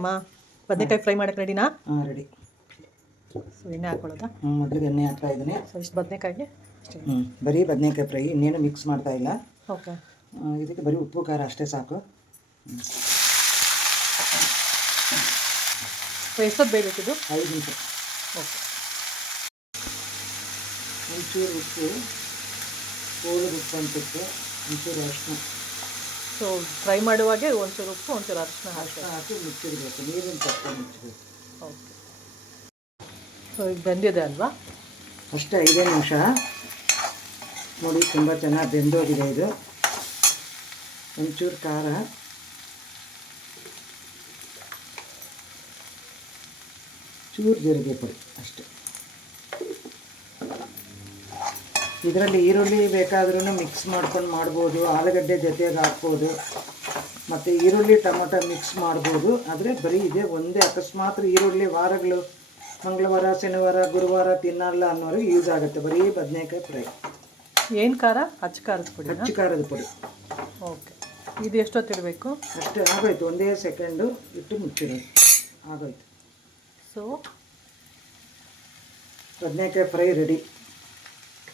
ಅಮ್ಮ ಬದನೆಕಾಯಿ ಫ್ರೈ ಮಾಡೋಕ್ಕೆ ರೆಡಿನಾ? ಹಾಂ ರೆಡಿ. ಸೊ ಎಣ್ಣೆ ಹಾಕ್ಕೊಳ್ಳೋದಾ? ಮೊದಲಿಗೆ ಎಣ್ಣೆ ಹಾಕ್ತಾ ಇದ್ದೀನಿ. ಸೊ ಇಷ್ಟು ಬದನೆಕಾಯಿಗೆ ಬರೀ ಬದನೆಕಾಯಿ ಫ್ರೈ, ಇನ್ನೇನು ಮಿಕ್ಸ್ ಮಾಡ್ತಾ ಇಲ್ಲ. ಓಕೆ. ಇದಕ್ಕೆ ಬರೀ ಉಪ್ಪು ಖಾರ ಅಷ್ಟೇ ಸಾಕು. ಸೊ ಎಷ್ಟೊತ್ತು ಬೇಯಬೇಕಿದು? 5 ನಿಮಿಷ. ಓಕೆ. ಒಂಚೂರು ಉಪ್ಪು, ಕೋಳಿಗೆ ಉಪ್ಪು ಅನ್ಸುತ್ತೆ, ಒಂಚೂರು ಅರಿಶಿನ. ಸೊ ಫ್ರೈ ಮಾಡುವಾಗೆ ಒಂಚೂರು ಉಪ್ಪು ಒಂಚೂರು ಅರಿಶಿನ ಹಾಕಿ ಮುಚ್ಚಿಡಬೇಕು, ನೀರಿನ ತಕ್ಕ ಮುಚ್ಚಬೇಕು. ಓಕೆ. ಸೊ ಈಗ ಬೆಂದಿದೆ ಅಲ್ವಾ? ಅಷ್ಟೇ 5 ನಿಮಿಷ. ನೋಡಿ ತುಂಬ ಚೆನ್ನಾಗಿ ಬೆಂದೋಗಿದೆ ಇದು. ಒಂಚೂರು ಖಾರ, ಚೂರು ಜೀರಿಗೆ ಪುಡಿ ಅಷ್ಟೇ. ಇದರಲ್ಲಿ ಈರುಳ್ಳಿ ಬೇಕಾದ್ರೂ ಮಿಕ್ಸ್ ಮಾಡ್ಕೊಂಡು ಮಾಡ್ಬೋದು, ಆಲೂಗಡ್ಡೆ ಜೊತೆಗೆ ಹಾಕ್ಬೋದು, ಮತ್ತು ಈರುಳ್ಳಿ ಟೊಮೊಟೊ ಮಿಕ್ಸ್ ಮಾಡ್ಬೋದು. ಆದರೆ ಬರೀ ಇದೆ ಒಂದೇ. ಅಕಸ್ಮಾತ್ ಈರುಳ್ಳಿ ವಾರಗಳು ಮಂಗಳವಾರ ಶನಿವಾರ ಗುರುವಾರ ತಿನ್ನಲ್ಲ ಅನ್ನೋರಿಗೆ ಯೂಸ್ ಆಗುತ್ತೆ. ಬರೀ ಬದನೆಕಾಯಿ ಫ್ರೈ. ಏನು ಖಾರ? ಅಚ್ಚ ಖಾರದ ಪುಡಿ. ಅಚ್ಚ ಖಾರದ ಪುಡಿ. ಓಕೆ. ಇದು ಎಷ್ಟೊತ್ತು ಇಡಬೇಕು? ಅಷ್ಟೇ, ಆಗೋಯ್ತು. ಒಂದೇ ಸೆಕೆಂಡು ಇಟ್ಟು ಮುಚ್ಚಿಡೋದು, ಆಗೋಯ್ತು. ಸೊ ಬದನೆಕಾಯಿ ಫ್ರೈ ರೆಡಿ.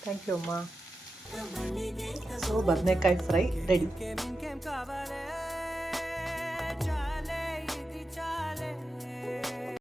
ಥ್ಯಾಂಕ್ ಯು ಅಮ್ಮ. ಸೊ ಬದನೆಕಾಯಿ ಫ್ರೈ ರೆಡಿ.